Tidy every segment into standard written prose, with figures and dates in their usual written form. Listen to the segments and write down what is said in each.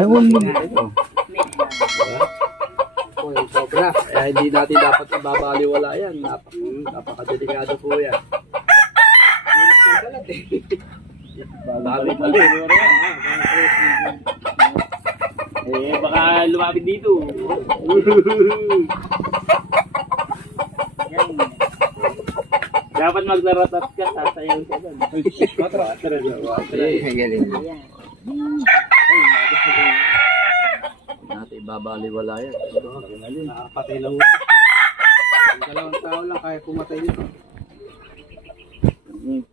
Ewan mo. Sobra. Kaya hindi natin dapat ibabaliwala yan. Napakadelikado po yan. Bago pa rin. Baka lumapit dito. Dapat maglaratat ka, sasayaw ka doon. Galing. Natin ibabaliwala yan. Nakapatay lang ito. Dalawang tao lang kaya pumatay nito.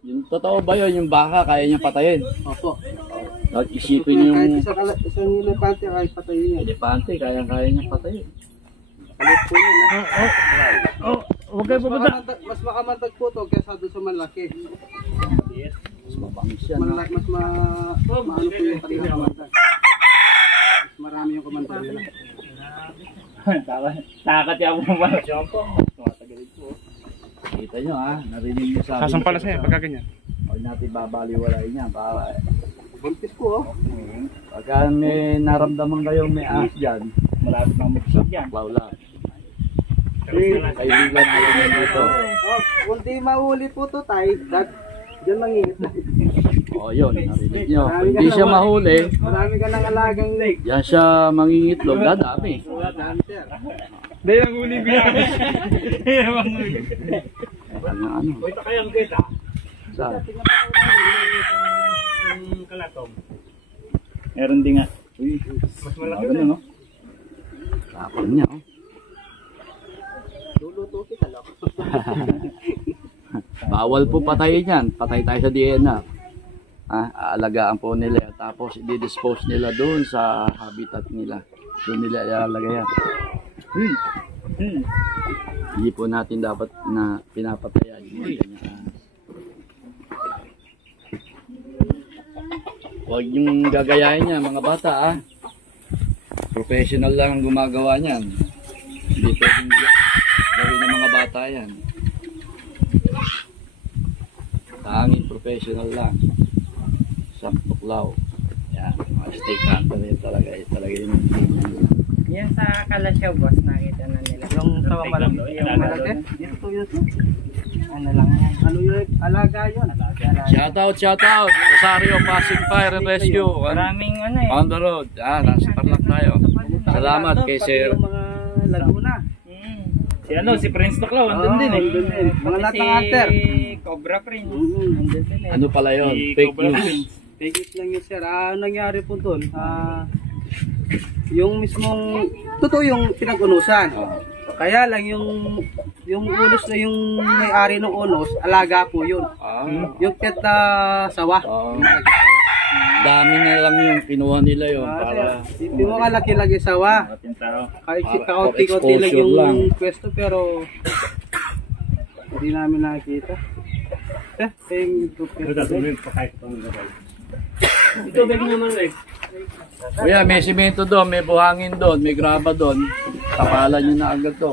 Yung totoo ba yun? Yung baka kaya niya patayin? Opo. At isipin niyo yung Isang elepante kaya patayin niya. elepante, kaya niya patayin. Kalit po yun. Huwag kayo pupunta. Mas makamantag po ito kaysa doon sa malaki. Mas mabangis yan. Malaki, maano po yung pagkakamantag. Mas marami yung kamantag nila. Takat yung mga tumatagalin po. Kita nyo narinig nyo sa Sasang pala siya, pagka ganyan. Huwag natin babaliwalain niya para Buntis po pagka may naramdaman kayong may ahas dyan, Malapit na magsag yan. wala. Kaibigan natin dito. Kung di mahuli po ito tay, dyan mangingit. Yun, narinig nyo. Kung hindi siya mahuli, Marami ka ng alagang lake. yan siya mangingitlog, dadami. Dami sir. Dahil ang huli ko yan. Ano? Ito kayang kita. Saan? Kalatong. Meron din nga. Uy, Mas malaki ano, no? Tapang niya, Luluto kita lang. Bawal po patayin yan. Patay tayo sa DNA. Aalagaan po nila. Tapos i-dispose nila doon sa habitat nila. Doon nila ilalagay yan. Hindi po natin dapat na pinapatayan. Huwag yung gagayahin niya mga bata Professional lang ang gumagawa niyan. Hindi pwedeng gawin ng mga bata yan. Tanging professional lang. Sampuklaw. Yan, mga steak hunter yun talaga. Talaga yun. Yan sa Kalasyaw, boss, nakita na nila. Yung tawa malaki. Yung malaki? Yun. Ano lang yan? Ano yung alaga yun? Shoutout! Rosario Pasig Fire and Rescue. Maraming On the road. Nasa Tarlac tayo. Salamat kay Sir. Yung mga Laguna. Si Prince Tuklaw, andun din eh. Mga lahat ng hunter. Si Cobra Prince. Andun din eh. Ano pala yun? Si Fake Cobra news. Prince. Take it lang yun sir. Nangyari po doon. Yung mismong, totoo yung pinag-unusan. Kaya lang yung unos na yung may-ari ng unos, alaga po yun. Yung pet na sawa. Dami na lang yung kinuha nila yun para Hindi mo kalaki-laki sawa. Ating tao. Kahit Para kaunti-kaunti lang exposure yung lang. pwesto pero hindi namin nakikita. Ito, bigyan naman eh. Kuya, may simento doon, may buhangin doon, may graba doon. Kapalan nyo na agad to.